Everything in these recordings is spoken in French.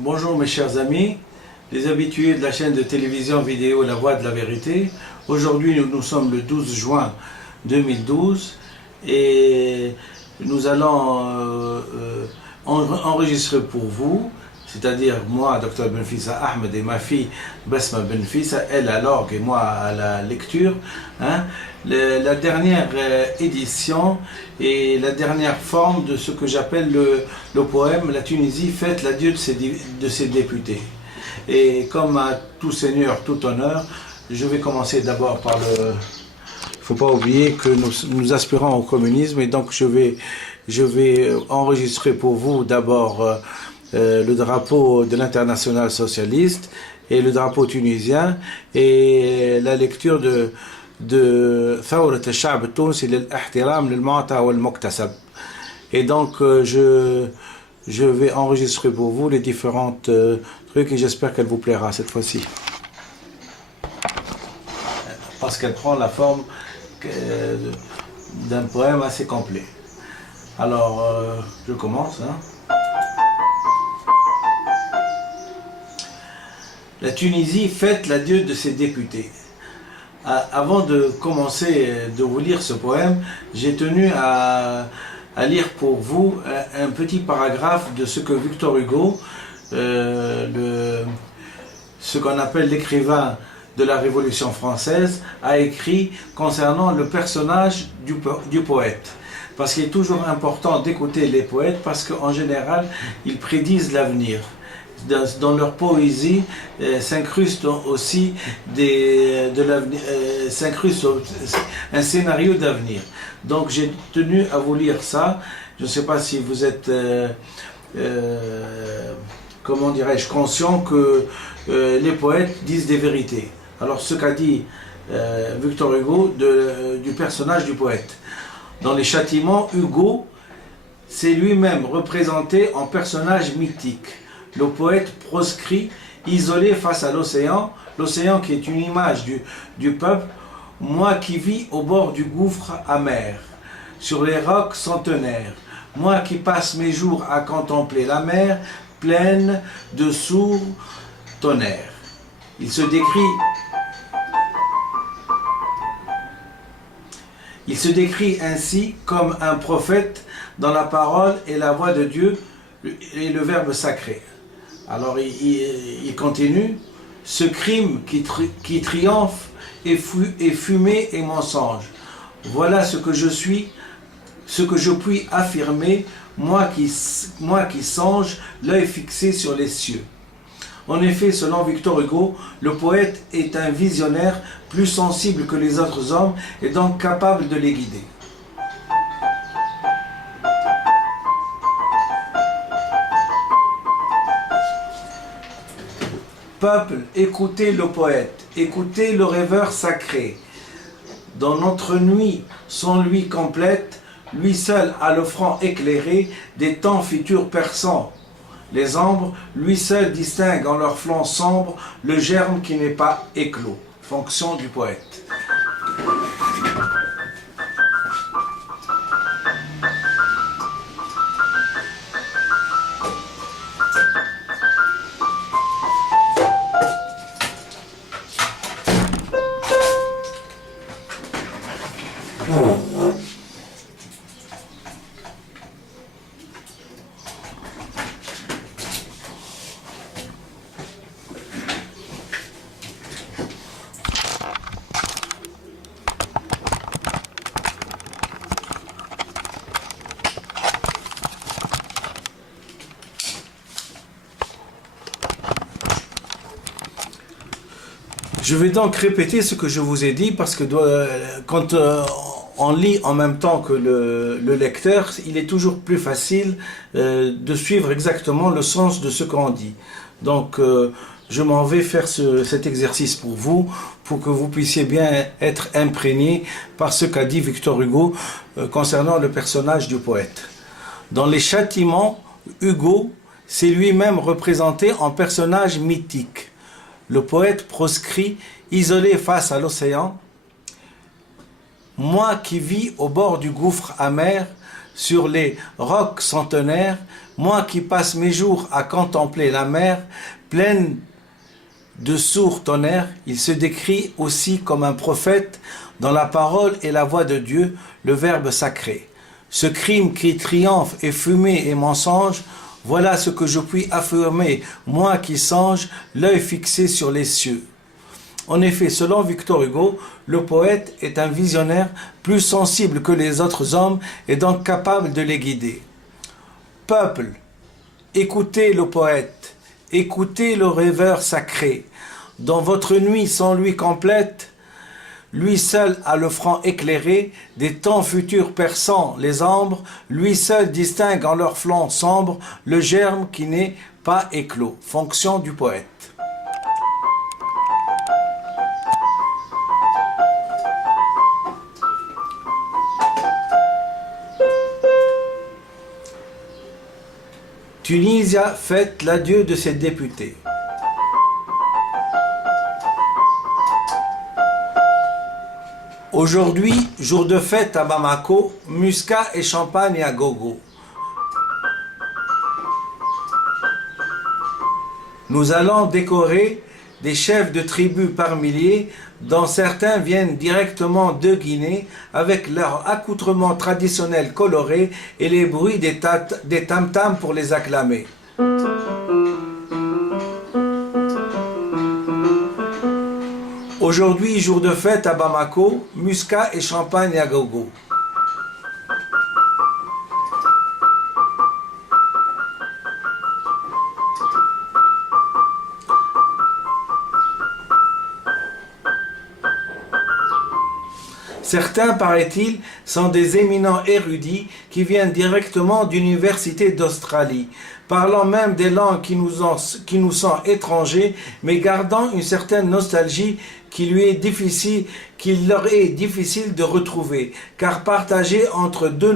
Bonjour mes chers amis, les habitués de la chaîne de télévision vidéo La Voix de la Vérité. Aujourd'hui nous sommes le 12 juin 2012 et nous allons enregistrer pour vous, c'est-à-dire moi, Dr Benfissa Ahmed, et ma fille Basma Benfissa, elle à l'orgue et moi à la lecture, la dernière édition et la dernière forme de ce que j'appelle le poème La Tunisie fête l'adieu de ses députés. Et comme à tout seigneur, tout honneur, je vais commencer d'abord par le... Il ne faut pas oublier que nous aspirons au communisme, et donc je vais enregistrer pour vous d'abord le drapeau de l'Internationale socialiste et le drapeau tunisien et la lecture de ثورة الشعب التونسي للاحترام للمعطى والمكتسب. Et donc je vais enregistrer pour vous les différentes trucs et j'espère qu'elle vous plaira cette fois-ci. Parce qu'elle prend la forme d'un poème assez complet. Alors je commence. La Tunisie fête l'adieu de ses députés. Avant de commencer de vous lire ce poème, j'ai tenu à lire pour vous un petit paragraphe de ce que Victor Hugo, ce qu'on appelle l'écrivain de la Révolution française, a écrit concernant le personnage du poète. Parce qu'il est toujours important d'écouter les poètes parce qu'en général, ils prédisent l'avenir. Dans leur poésie s'incruste aussi s'incruste un scénario d'avenir. Donc j'ai tenu à vous lire ça. Je ne sais pas si vous êtes comment dirais-je, conscient que les poètes disent des vérités. Alors ce qu'a dit Victor Hugo du personnage du poète. Dans les Châtiments, Hugo s'est lui-même représenté en personnage mythique. Le poète proscrit, isolé face à l'océan qui est une image du peuple, moi qui vis au bord du gouffre amer, sur les rocs centenaires, moi qui passe mes jours à contempler la mer, pleine de sourds tonnerres. Il se décrit ainsi comme un prophète dans la parole et la voix de Dieu et le verbe sacré. Alors il continue, ce crime qui triomphe est fumée et mensonge. Voilà ce que je suis, ce que je puis affirmer, moi qui songe, l'œil fixé sur les cieux. En effet, selon Victor Hugo, le poète est un visionnaire plus sensible que les autres hommes et donc capable de les guider. Peuple, écoutez le poète, écoutez le rêveur sacré. Dans notre nuit, sans lui complète, lui seul a le front éclairé des temps futurs perçants. Les ombres, lui seul distingue en leur flanc sombre le germe qui n'est pas éclos. Fonction du poète. Je vais donc répéter ce que je vous ai dit parce que quand on lit en même temps que le lecteur, il est toujours plus facile de suivre exactement le sens de ce qu'on dit. Donc je m'en vais faire cet exercice pour que vous puissiez bien être imprégné par ce qu'a dit Victor Hugo concernant le personnage du poète. Dans les Châtiments, Hugo s'est lui-même représenté en personnage mythique. Le poète proscrit, isolé face à l'océan, moi qui vis au bord du gouffre amer, sur les rocs centenaires, moi qui passe mes jours à contempler la mer, pleine de sourds tonnerres, il se décrit aussi comme un prophète dans la parole et la voix de Dieu, le Verbe sacré. Ce crime qui triomphe et fumée et mensonge, voilà ce que je puis affirmer, moi qui songe, l'œil fixé sur les cieux. En effet, selon Victor Hugo, le poète est un visionnaire plus sensible que les autres hommes et donc capable de les guider. Peuple, écoutez le poète, écoutez le rêveur sacré. Dans votre nuit sans lui complète, lui seul a le front éclairé, des temps futurs perçant les ombres, lui seul distingue en leur flanc sombre le germe qui n'est pas éclos. Fonction du poète. Tunisia fête l'adieu de ses députés. Aujourd'hui, jour de fête à Bamako, muscat et champagne à gogo. Nous allons décorer des chefs de tribus par milliers, dont certains viennent directement de Guinée, avec leur accoutrement traditionnel coloré et les bruits des tam-tams pour les acclamer. Aujourd'hui, jour de fête à Bamako, muscat et champagne à gogo. Certains, paraît-il, sont des éminents érudits qui viennent directement d'universités d'Australie, parlant même des langues qui nous sont étrangers, mais gardant une certaine nostalgie qu'il leur est difficile de retrouver, car partagés entre deux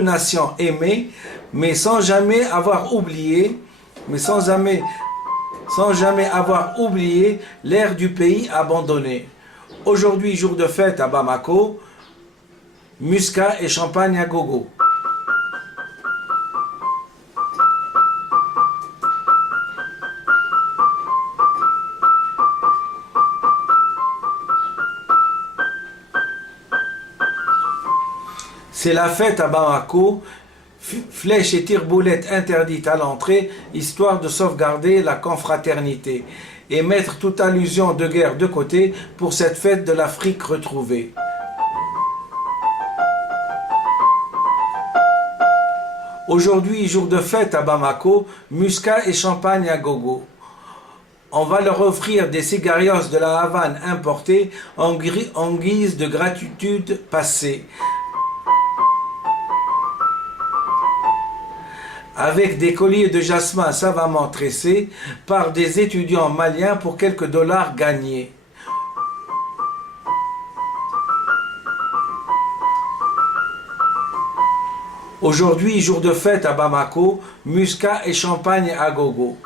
nations aimées, mais sans jamais avoir oublié l'air du pays abandonné. Aujourd'hui, jour de fête à Bamako, muscat et champagne à gogo. C'est la fête à Bamako, flèches et tire-boulettes interdites à l'entrée, histoire de sauvegarder la confraternité et mettre toute allusion de guerre de côté pour cette fête de l'Afrique retrouvée. Aujourd'hui, jour de fête à Bamako, muscat et champagne à gogo. On va leur offrir des cigarios de la Havane importés en guise de gratitude passée. Avec des colliers de jasmin savamment tressés par des étudiants maliens pour quelques dollars gagnés. Aujourd'hui, jour de fête à Bamako, muscat et champagne à gogo.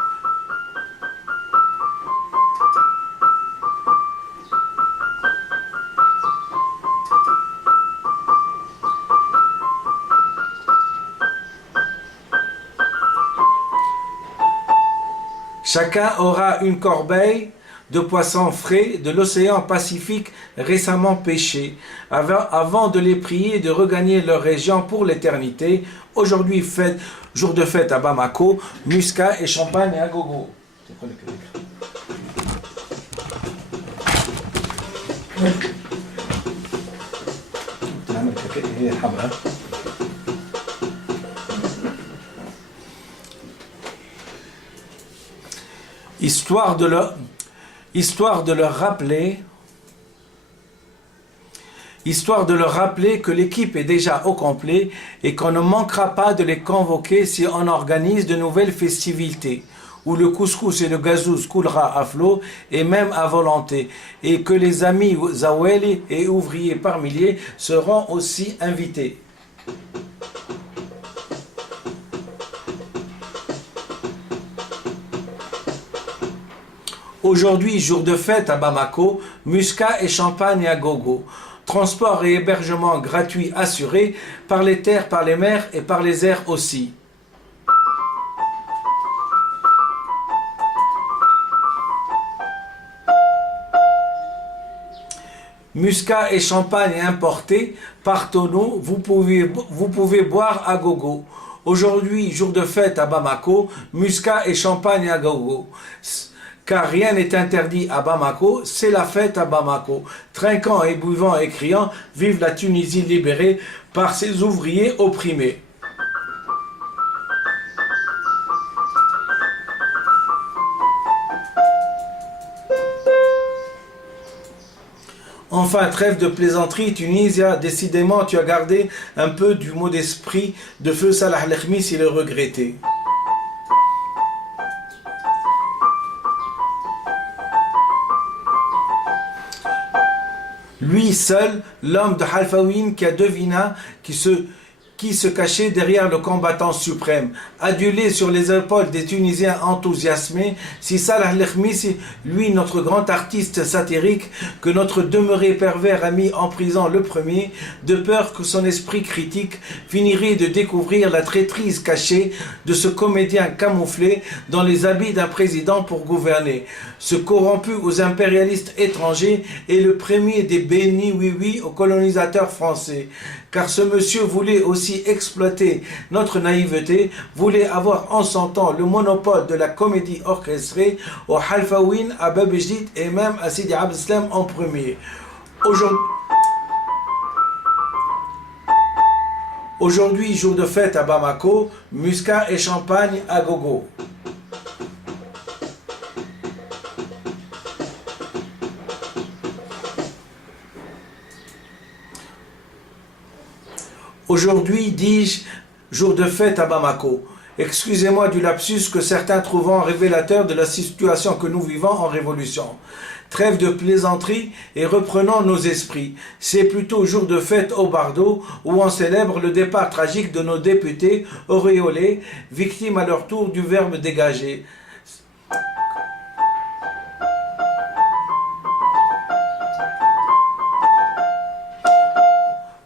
Chacun aura une corbeille de poissons frais de l'océan Pacifique récemment pêchés, avant de les prier de regagner leur région pour l'éternité. Aujourd'hui, jour de fête à Bamako, muscat et champagne à gogo. Histoire de leur rappeler que l'équipe est déjà au complet et qu'on ne manquera pas de les convoquer si on organise de nouvelles festivités, où le couscous et le gazouz coulera à flot et même à volonté, et que les amis zaweli et ouvriers par milliers seront aussi invités. Aujourd'hui, jour de fête à Bamako, muscat et champagne à gogo. transport et hébergement gratuit assurés par les terres, par les mers et par les airs aussi. Muscat et champagne importés par tonneau, vous pouvez boire à gogo. Aujourd'hui, jour de fête à Bamako, muscat et champagne à gogo. Car rien n'est interdit à Bamako, c'est la fête à Bamako. Trinquant et buvant et criant, vive la Tunisie libérée par ses ouvriers opprimés. Enfin, trêve de plaisanterie, Tunisia, décidément tu as gardé un peu du mot d'esprit de feu Salah al-Khamis et le regretté. Lui seul, l'homme de Halfawin qui a deviné qui se cachait derrière le combattant suprême. Adulé sur les épaules des Tunisiens enthousiasmés, si Salah al-Khamis, lui notre grand artiste satirique, que notre demeuré pervers a mis en prison le premier, de peur que son esprit critique finirait de découvrir la traîtrise cachée de ce comédien camouflé dans les habits d'un président pour gouverner. Ce corrompu aux impérialistes étrangers est le premier des bénis oui-oui aux colonisateurs français. Car ce monsieur voulait aussi exploiter notre naïveté, voulait avoir en son temps le monopole de la comédie orchestrée au Halfawin, à Babjdid et même à Sidi Abdeslam en premier. Aujourd'hui, jour de fête à Bamako, muscat et champagne à gogo. Aujourd'hui, dis-je, jour de fête à Bamako. Excusez-moi du lapsus que certains trouvant révélateur de la situation que nous vivons en révolution. Trêve de plaisanterie et reprenons nos esprits. C'est plutôt jour de fête au Bardo où on célèbre le départ tragique de nos députés auréolés, victimes à leur tour du verbe dégagé.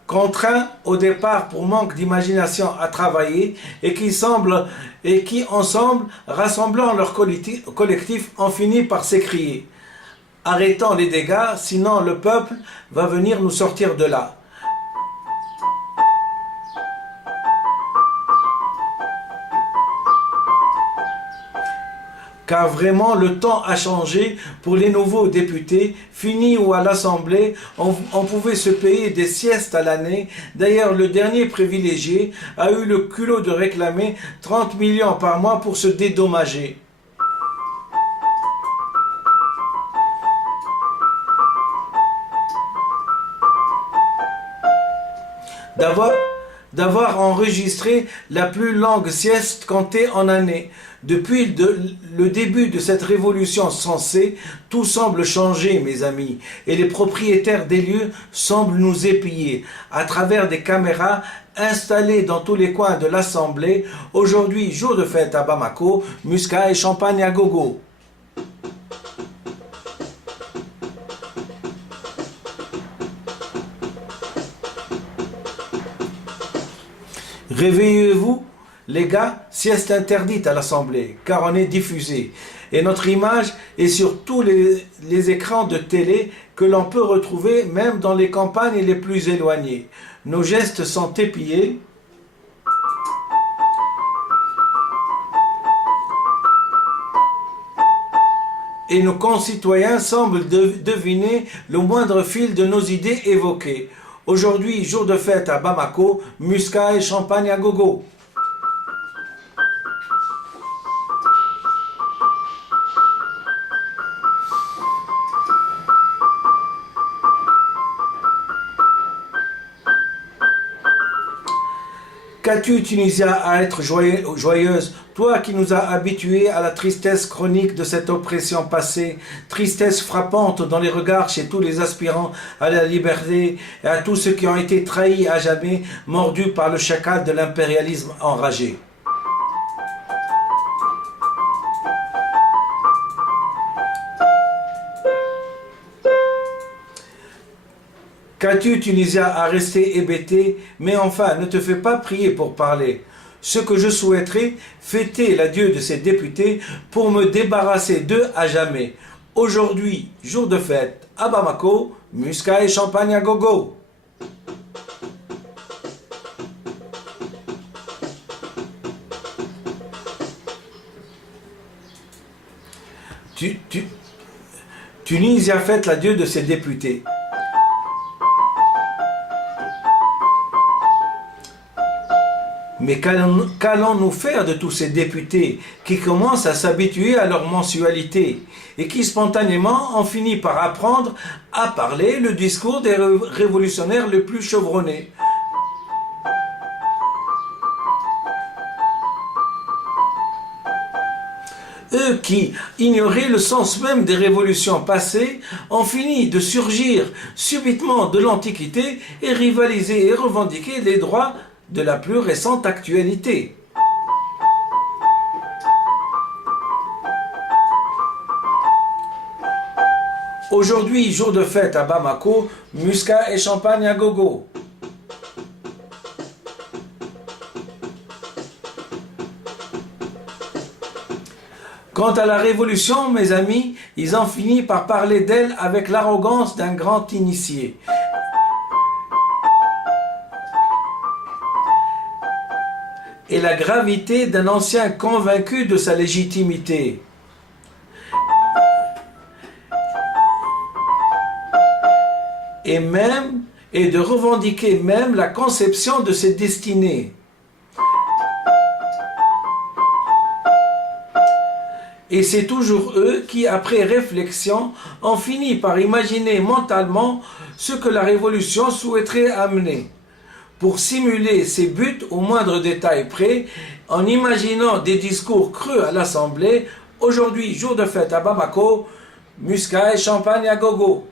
Contraints au départ pour manque d'imagination à travailler et qui ensemble, rassemblant leur collectif, en finit par s'écrier « Arrêtons les dégâts, sinon le peuple va venir nous sortir de là ». Car vraiment le temps a changé pour les nouveaux députés, fini où à l'Assemblée on pouvait se payer des siestes à l'année. D'ailleurs le dernier privilégié a eu le culot de réclamer 30 millions par mois pour se dédommager. D'avoir enregistré la plus longue sieste comptée en année. Depuis le début de cette révolution sensée, tout semble changer, mes amis, et les propriétaires des lieux semblent nous épier à travers des caméras installées dans tous les coins de l'Assemblée. Aujourd'hui, jour de fête à Bamako, muscat et champagne à gogo. Réveillez-vous, les gars, sieste interdite à l'Assemblée, car on est diffusé. Et notre image est sur tous les écrans de télé que l'on peut retrouver même dans les campagnes les plus éloignées. Nos gestes sont épiés. Et nos concitoyens semblent deviner le moindre fil de nos idées évoquées. Aujourd'hui, jour de fête à Bamako, muscat et champagne à gogo. Qu'as-tu, Tunisia, à être joyeuse, toi qui nous as habitués à la tristesse chronique de cette oppression passée, tristesse frappante dans les regards chez tous les aspirants à la liberté et à tous ceux qui ont été trahis à jamais, mordus par le chacal de l'impérialisme enragé. Qu'as-tu, Tunisia, à rester hébété? Mais enfin, ne te fais pas prier pour parler. Ce que je souhaiterais, fêter l'adieu de ces députés pour me débarrasser d'eux à jamais. Aujourd'hui, jour de fête, à Bamako, muscat et champagne à gogo. Tunisia fête l'adieu de ses députés. Mais qu'allons-nous faire de tous ces députés qui commencent à s'habituer à leur mensualité et qui spontanément ont fini par apprendre à parler le discours des révolutionnaires les plus chevronnés? Eux qui ignoraient le sens même des révolutions passées ont fini de surgir subitement de l'Antiquité et rivaliser et revendiquer les droits de la plus récente actualité. Aujourd'hui, jour de fête à Bamako, muscat et champagne à gogo. Quant à la Révolution, mes amis, ils ont fini par parler d'elle avec l'arrogance d'un grand initié. Et la gravité d'un ancien convaincu de sa légitimité. Et de revendiquer même la conception de ses destinées. Et c'est toujours eux qui, après réflexion, ont fini par imaginer mentalement ce que la Révolution souhaiterait amener. Pour simuler ses buts au moindre détail près, en imaginant des discours creux à l'Assemblée, aujourd'hui, jour de fête à Bamako, muscat et champagne à gogo.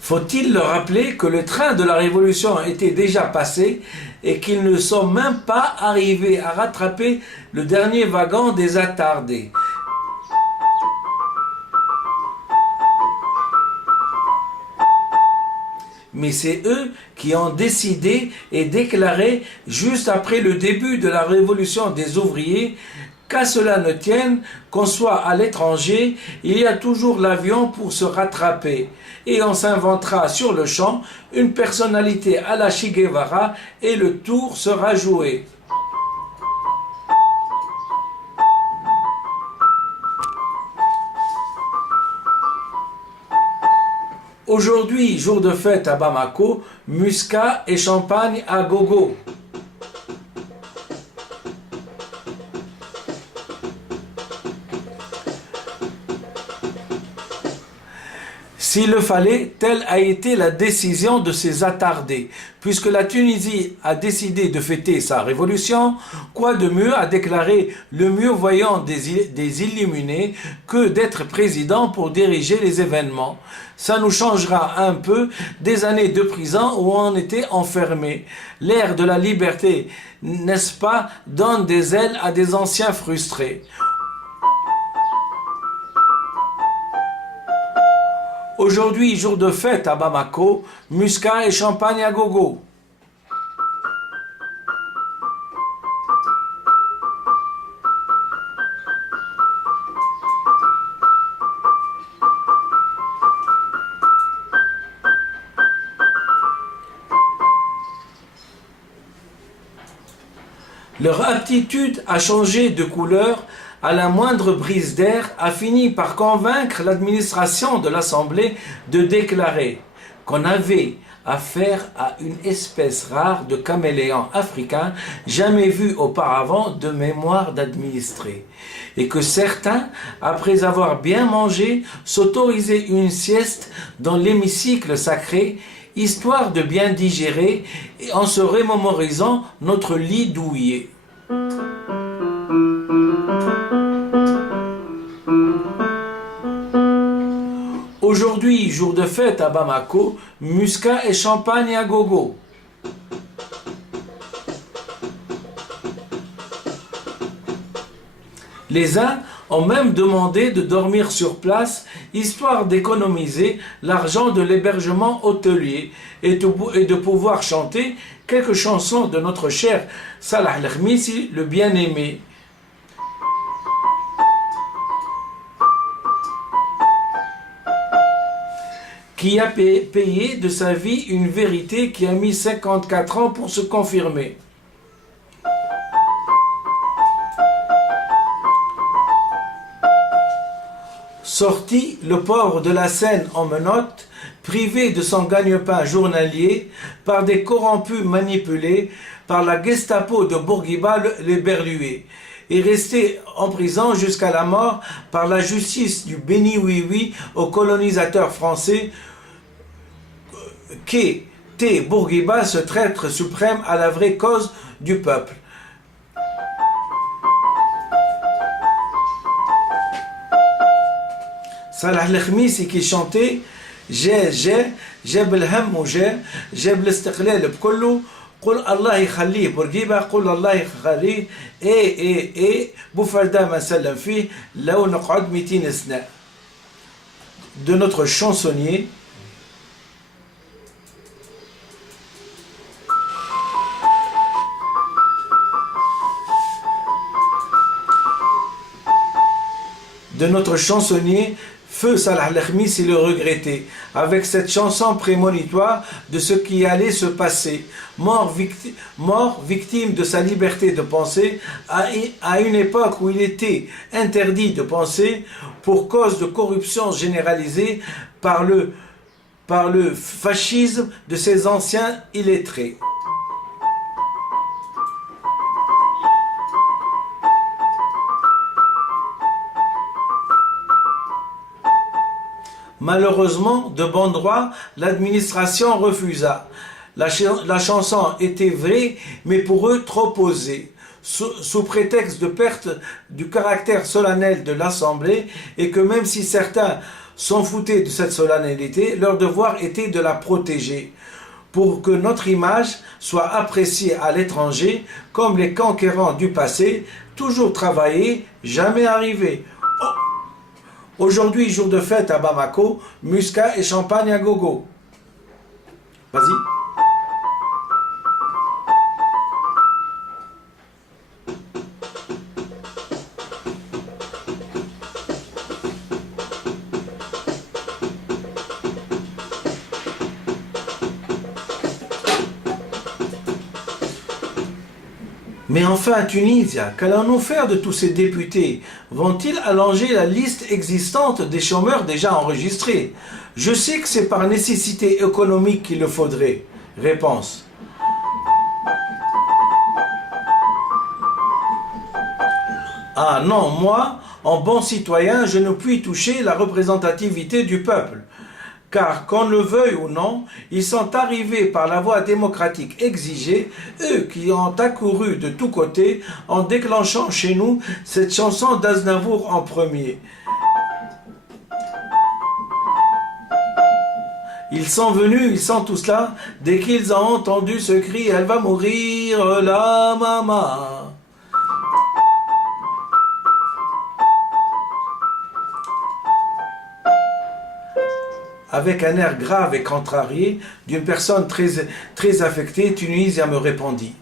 Faut-il leur rappeler que le train de la Révolution était déjà passé et qu'ils ne sont même pas arrivés à rattraper le dernier wagon des attardés? Mais c'est eux qui ont décidé et déclaré, juste après le début de la révolution des ouvriers, qu'à cela ne tienne, qu'on soit à l'étranger, il y a toujours l'avion pour se rattraper. Et on s'inventera sur le champ une personnalité à la Che Guevara et le tour sera joué. Aujourd'hui, jour de fête à Bamako, muscat et champagne à gogo. S'il le fallait, telle a été la décision de ces attardés. Puisque la Tunisie a décidé de fêter sa révolution, quoi de mieux à déclarer le mieux voyant des illuminés que d'être président pour diriger les événements. Ça nous changera un peu des années de prison où on était enfermés. L'ère de la liberté, n'est-ce pas, donne des ailes à des anciens frustrés. Aujourd'hui, jour de fête à Bamako, muscat et champagne à gogo. Leur aptitude à changer de couleur à la moindre brise d'air a fini par convaincre l'administration de l'Assemblée de déclarer qu'on avait affaire à une espèce rare de caméléon africain jamais vue auparavant de mémoire d'administrés, et que certains, après avoir bien mangé, s'autorisaient une sieste dans l'hémicycle sacré, histoire de bien digérer et en se remémorisant notre lit douillet. Aujourd'hui, jour de fête à Bamako, muscat et champagne à gogo. Les uns ont même demandé de dormir sur place, histoire d'économiser l'argent de l'hébergement hôtelier et de pouvoir chanter quelques chansons de notre cher Salah Al-Khémissi, le bien-aimé. Qui a payé de sa vie une vérité qui a mis 54 ans pour se confirmer. Sorti le pauvre de la Seine en menottes, privé de son gagne-pain journalier, par des corrompus manipulés, par la Gestapo de Bourguiba les Berlués, et resté en prison jusqu'à la mort par la justice du béni oui-oui aux colonisateurs français, qu'était Bourguiba, ce traître suprême à la vraie cause du peuple. Salah Al-Khémissi qui chantait جاب الهم وجا جاب الاستقلال بكله قل الله يخليه بورقيبة قل الله يخليه ايه بوفردا ما نسلم فيه لو نقعد 200 سنة. De notre chansonnier Feu Salah Al-Khémissi le regrettait, avec cette chanson prémonitoire de ce qui allait se passer. Mort victime de sa liberté de penser, à une époque où il était interdit de penser, pour cause de corruption généralisée par le fascisme de ses anciens illettrés. Malheureusement, de bon droit, l'administration refusa. La chanson était vraie, mais pour eux trop osée, sous prétexte de perte du caractère solennel de l'Assemblée, et que même si certains s'en foutaient de cette solennité, leur devoir était de la protéger, pour que notre image soit appréciée à l'étranger, comme les conquérants du passé, toujours travaillés, jamais arrivés. Aujourd'hui, jour de fête à Bamako, muscat et champagne à gogo. Vas-y. Mais enfin, Tunisia, qu'allons-nous faire de tous ces députés? Vont-ils allonger la liste existante des chômeurs déjà enregistrés? Je sais que c'est par nécessité économique qu'il le faudrait. Réponse. Ah non, moi, en bon citoyen, je ne puis toucher la représentativité du peuple. Car, qu'on le veuille ou non, ils sont arrivés par la voie démocratique exigée, eux qui ont accouru de tous côtés en déclenchant chez nous cette chanson d'Aznavour en premier. Ils sont venus, ils sont tous là, dès qu'ils ont entendu ce cri « Elle va mourir, la maman !» Avec un air grave et contrarié, d'une personne très affectée, Tunisia me répondit.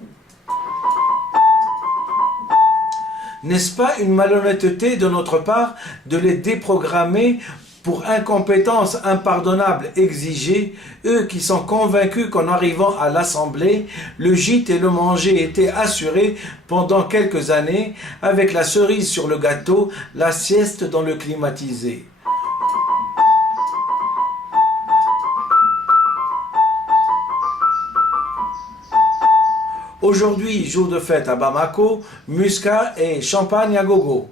N'est-ce pas une malhonnêteté de notre part de les déprogrammer pour incompétence impardonnable exigée, eux qui sont convaincus qu'en arrivant à l'Assemblée, le gîte et le manger étaient assurés pendant quelques années, avec la cerise sur le gâteau, la sieste dans le climatisé. Aujourd'hui, jour de fête à Bamako, muscat et champagne à gogo.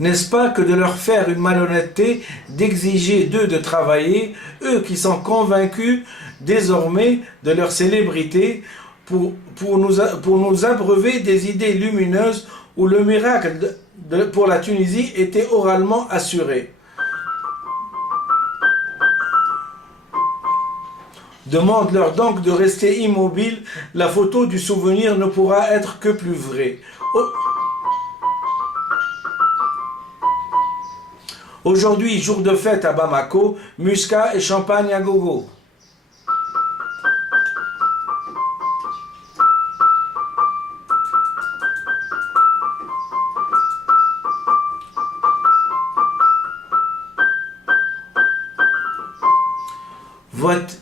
N'est-ce pas que de leur faire une malhonnêteté d'exiger d'eux de travailler, eux qui sont convaincus désormais de leur célébrité pour nous abreuver des idées lumineuses où le miracle pour la Tunisie était oralement assuré. Demande-leur donc de rester immobiles, la photo du souvenir ne pourra être que plus vraie. Aujourd'hui, jour de fête à Bamako, muscat et champagne à gogo.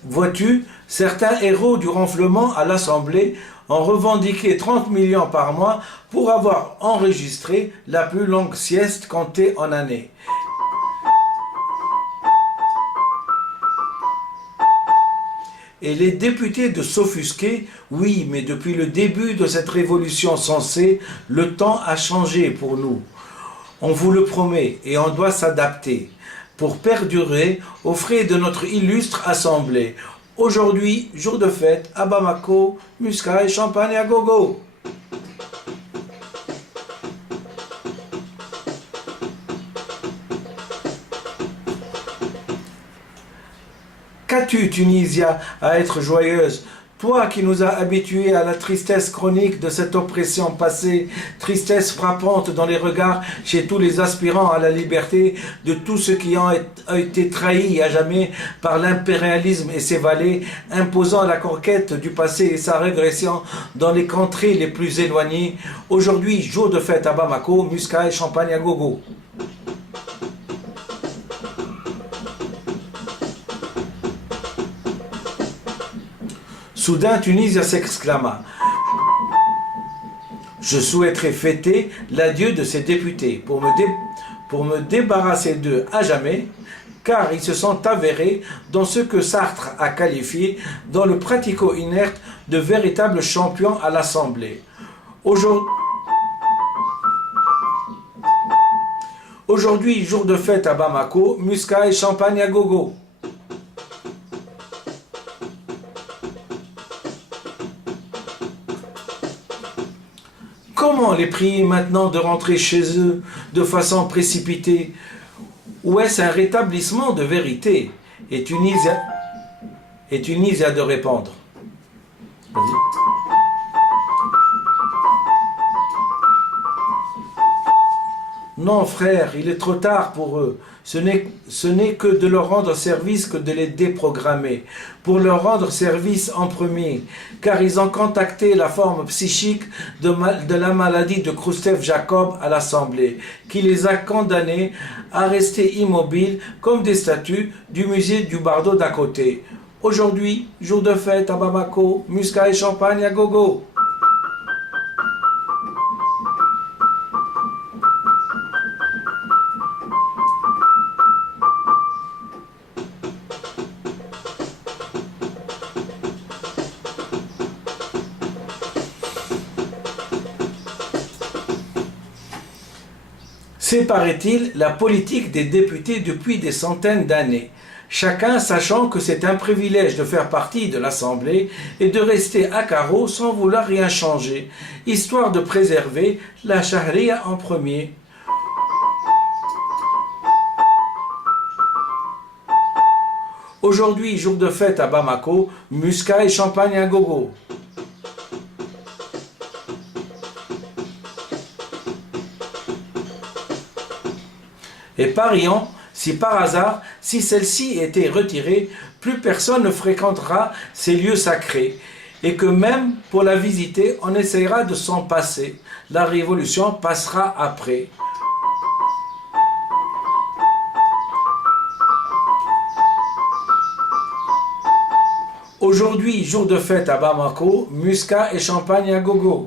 Vois-tu, certains héros du renflement à l'Assemblée ont revendiqué 30 millions par mois pour avoir enregistré la plus longue sieste comptée en année. Et les députés de s'offusquer, oui, mais depuis le début de cette révolution sensée, le temps a changé pour nous. On vous le promet et on doit s'adapter pour perdurer aux frais de notre illustre assemblée. Aujourd'hui, jour de fête à Bamako, muscat et champagne à gogo. Qu'as-tu, Tunisia, à être joyeuse? Toi qui nous as habitués à la tristesse chronique de cette oppression passée, tristesse frappante dans les regards chez tous les aspirants à la liberté, de tous ceux qui ont été trahis à jamais par l'impérialisme et ses valets, imposant la conquête du passé et sa régression dans les contrées les plus éloignées. Aujourd'hui, jour de fête à Bamako, muscat et champagne à gogo. Soudain, Tunisia s'exclama. Je souhaiterais fêter l'adieu de ces députés pour me débarrasser d'eux à jamais, car ils se sont avérés dans ce que Sartre a qualifié, dans le pratico-inerte, de véritables champions à l'Assemblée. Aujourd'hui, jour de fête à Bamako, muscat et champagne à gogo. Comment les prier maintenant de rentrer chez eux de façon précipitée? Ou est-ce un rétablissement de vérité? Et Tunisia de répondre. Vas-y. Non, frère, il est trop tard pour eux. Ce n'est que de leur rendre service que de les déprogrammer, pour leur rendre service en premier, car ils ont contacté la forme psychique de la maladie de Khrouchtchev-Jacob à l'Assemblée, qui les a condamnés à rester immobiles comme des statues du musée du Bardo d'à côté. Aujourd'hui, jour de fête à Bamako, muscat et champagne à gogo. C'est, paraît-il, la politique des députés depuis des centaines d'années, chacun sachant que c'est un privilège de faire partie de l'Assemblée et de rester à carreau sans vouloir rien changer, histoire de préserver la charia en premier. Aujourd'hui, jour de fête à Bamako, muscat et champagne à gogo. Et parions, si par hasard, si celle-ci était retirée, plus personne ne fréquentera ces lieux sacrés, et que même pour la visiter, on essaiera de s'en passer. La révolution passera après. Aujourd'hui, jour de fête à Bamako, muscat et champagne à gogo.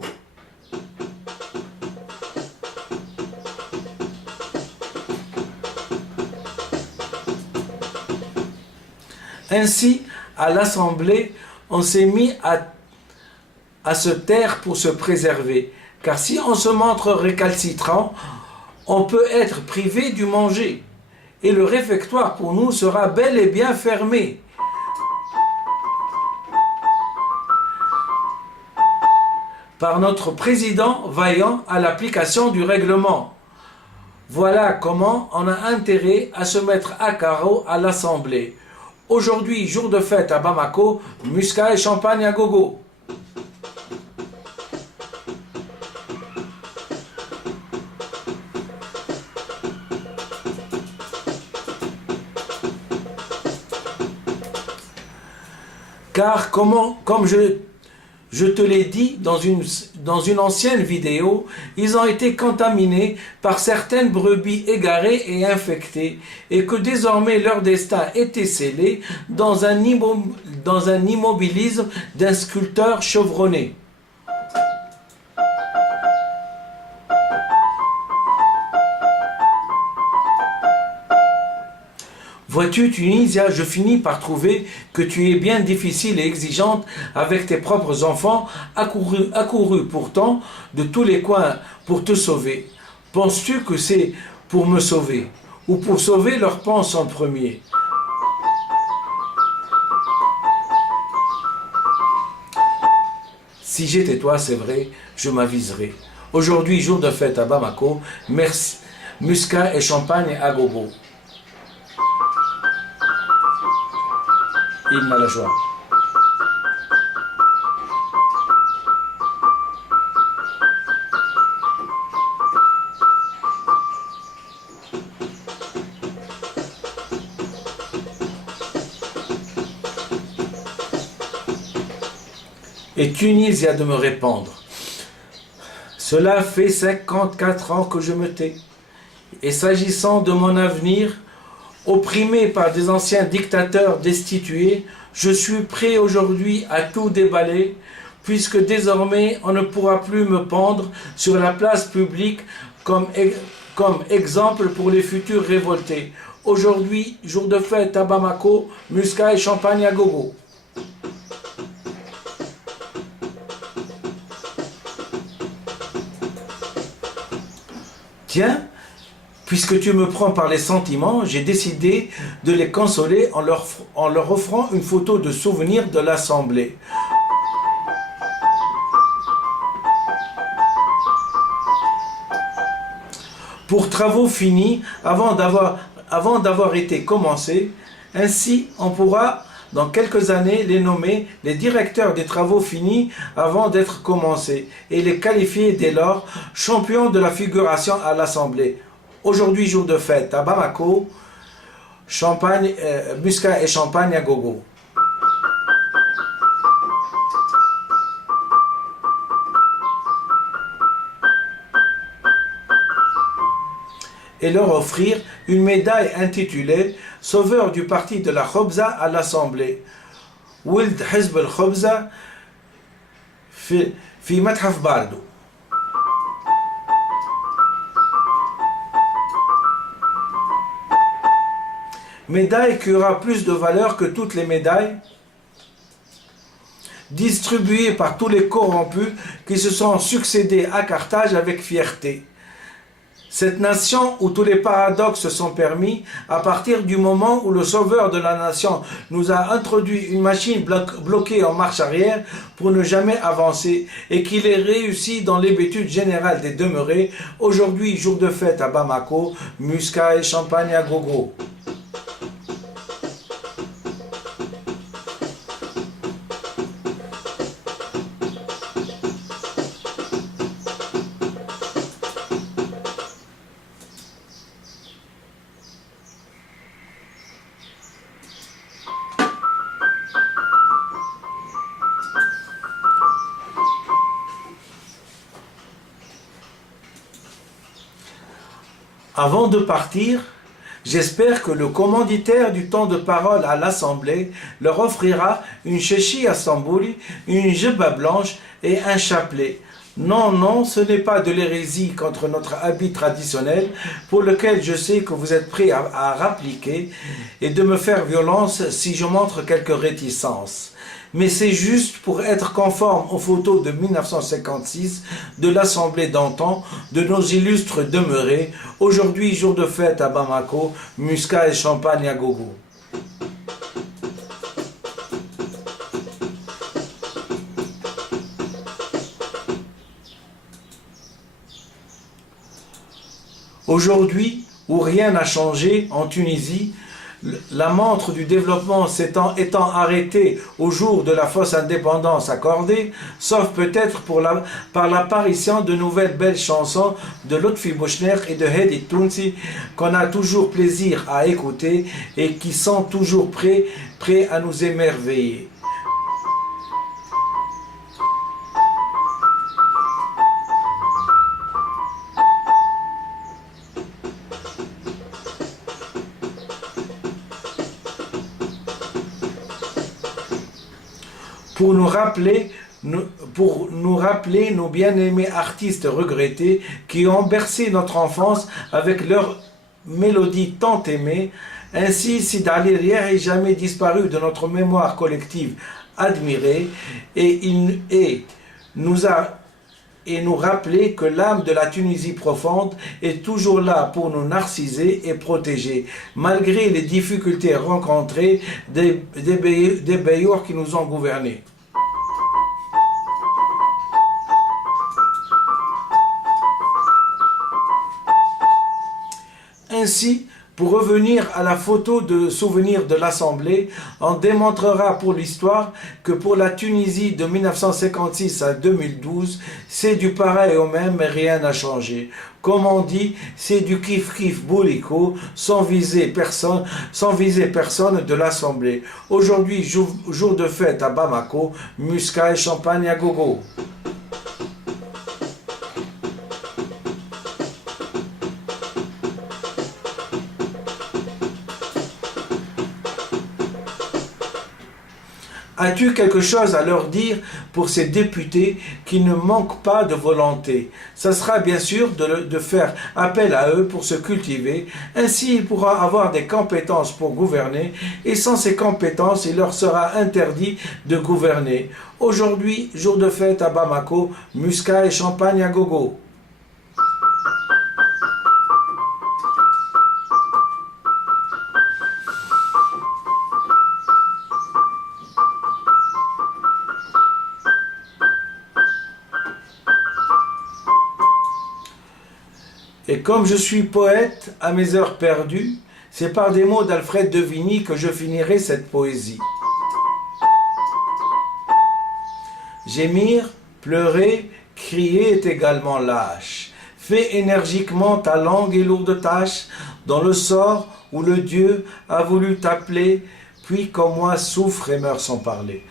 Ainsi, à l'Assemblée, on s'est mis à se taire pour se préserver. Car si on se montre récalcitrant, on peut être privé du manger. Et le réfectoire pour nous sera bel et bien fermé. Par notre président vaillant à l'application du règlement. Voilà comment on a intérêt à se mettre à carreau à l'Assemblée. Aujourd'hui, jour de fête à Bamako, muscat et champagne à gogo. Car comme je te l'ai dit dans une ancienne vidéo, ils ont été contaminés par certaines brebis égarées et infectées, et que désormais leur destin était scellé dans un immobilisme d'un sculpteur chevronné. Vois-tu, Tunisia, je finis par trouver que tu es bien difficile et exigeante avec tes propres enfants, accourus pourtant de tous les coins pour te sauver. Penses-tu que c'est pour me sauver, ou pour sauver leurs penses en premier? Si j'étais toi, c'est vrai, je m'aviserais. Aujourd'hui, jour de fête à Bamako, merci, muscat et champagne à gogo. Il a la joie. Et Tunisia de me répondre. Cela fait 54 ans que je me tais. Et s'agissant de mon avenir, opprimé par des anciens dictateurs destitués, je suis prêt aujourd'hui à tout déballer, puisque désormais on ne pourra plus me pendre sur la place publique comme exemple pour les futurs révoltés. Aujourd'hui, jour de fête à Bamako, muscat et champagne à gogo. Tiens, puisque tu me prends par les sentiments, j'ai décidé de les consoler en leur offrant une photo de souvenir de l'Assemblée. Pour travaux finis, avant d'avoir été commencés, ainsi on pourra dans quelques années les nommer les directeurs des travaux finis avant d'être commencés et les qualifier dès lors champions de la figuration à l'Assemblée. Aujourd'hui, jour de fête à Bamako, muscat et champagne à gogo. Et leur offrir une médaille intitulée « Sauveur du parti de la Khobza à l'Assemblée ». Wild Hizb al-Khobza fi Mathaf Bardo. Médaille qui aura plus de valeur que toutes les médailles distribuées par tous les corrompus qui se sont succédés à Carthage avec fierté. Cette nation où tous les paradoxes sont permis, à partir du moment où le sauveur de la nation nous a introduit une machine bloquée en marche arrière pour ne jamais avancer et qu'il ait réussi dans l'hébétude générale des demeurés, aujourd'hui jour de fête à Bamako, muscat et champagne à gogo. Avant de partir, j'espère que le commanditaire du temps de parole à l'Assemblée leur offrira une chéchi à Stambouli, une jebba blanche et un chapelet. Non, non, ce n'est pas de l'hérésie contre notre habit traditionnel pour lequel je sais que vous êtes prêts à rappliquer et de me faire violence si je montre quelques réticences. Mais c'est juste pour être conforme aux photos de 1956 de l'Assemblée d'antan, de nos illustres demeurés, aujourd'hui jour de fête à Bamako, muscat et champagne à gogo. Aujourd'hui, où rien n'a changé en Tunisie, La montre du développement étant arrêtée au jour de la fausse indépendance accordée, sauf peut-être par l'apparition de nouvelles belles chansons de Lotfi Bouchner et de Hedi Tounsi qu'on a toujours plaisir à écouter et qui sont toujours prêts à nous émerveiller. Pour nous rappeler nos bien-aimés artistes regrettés qui ont bercé notre enfance avec leurs mélodies tant aimées. Ainsi, Sid Ali Riah est jamais disparu de notre mémoire collective admirée et nous rappeler que l'âme de la Tunisie profonde est toujours là pour nous narciser et protéger, malgré les difficultés rencontrées des bailleurs qui nous ont gouvernés. Ainsi, pour revenir à la photo de souvenir de l'Assemblée, on démontrera pour l'histoire que pour la Tunisie de 1956 à 2012, c'est du pareil au même, mais rien n'a changé. Comme on dit, c'est du kiff-kiff bourrico, sans viser personne de l'Assemblée. Aujourd'hui, jour de fête à Bamako, muscat et champagne à gogo. As-tu quelque chose à leur dire pour ces députés qui ne manquent pas de volonté? Ça sera bien sûr de faire appel à eux pour se cultiver. Ainsi, il pourra avoir des compétences pour gouverner et sans ces compétences, il leur sera interdit de gouverner. Aujourd'hui, jour de fête à Bamako, muscat et champagne à gogo. Et comme je suis poète à mes heures perdues, c'est par des mots d'Alfred de Vigny que je finirai cette poésie. Gémir, pleurer, crier est également lâche. Fais énergiquement ta langue et lourde tâche dans le sort où le Dieu a voulu t'appeler, puis comme moi souffre et meurt sans parler.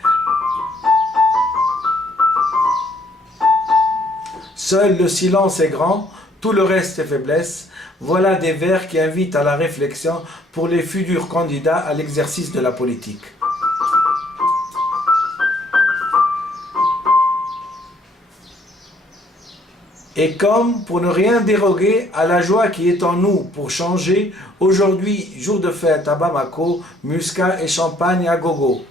Seul le silence est grand, tout le reste est faiblesse. Voilà des vers qui invitent à la réflexion pour les futurs candidats à l'exercice de la politique. Et comme, pour ne rien déroger à la joie qui est en nous pour changer, aujourd'hui, jour de fête à Bamako, muscat et champagne à gogo.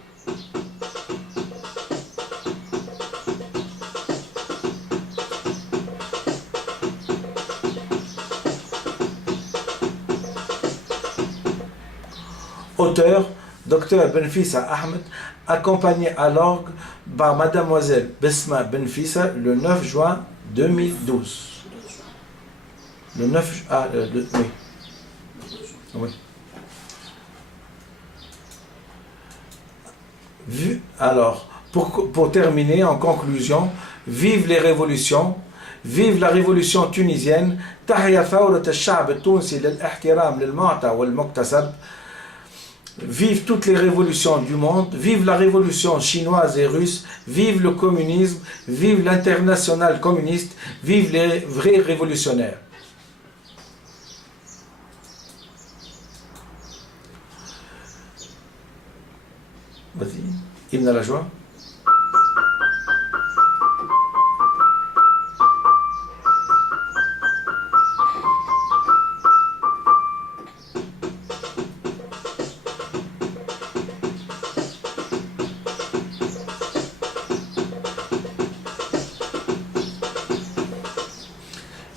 Auteur, Dr Benfissa Ahmed, accompagné à l'orgue par Mademoiselle Besma Benfissa le 9 juin 2012. Le 9 oui. Oui. Alors, pour terminer, en conclusion, vive les révolutions, vive la révolution tunisienne, تحيا ثورة الشعب التونسي للاحترام للمعطى والمكتسب. Vive toutes les révolutions du monde, vive la révolution chinoise et russe, vive le communisme, vive l'internationale communiste, vive les vrais révolutionnaires. Vas-y, hymne à la joie.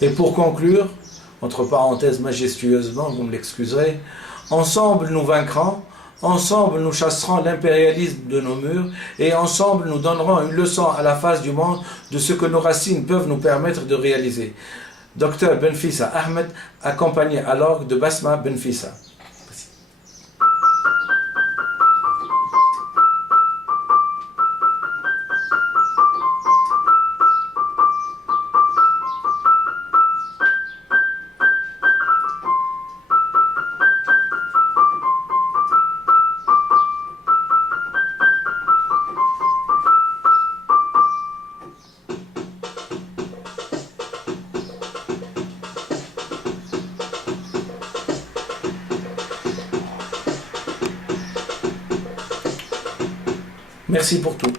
Et pour conclure, entre parenthèses majestueusement, vous me l'excuserez, ensemble nous vaincrons, ensemble nous chasserons l'impérialisme de nos murs et ensemble nous donnerons une leçon à la face du monde de ce que nos racines peuvent nous permettre de réaliser. Dr Benfissa Ahmed, accompagné à l'orgue de Basma Benfissa. Merci. Merci pour tout.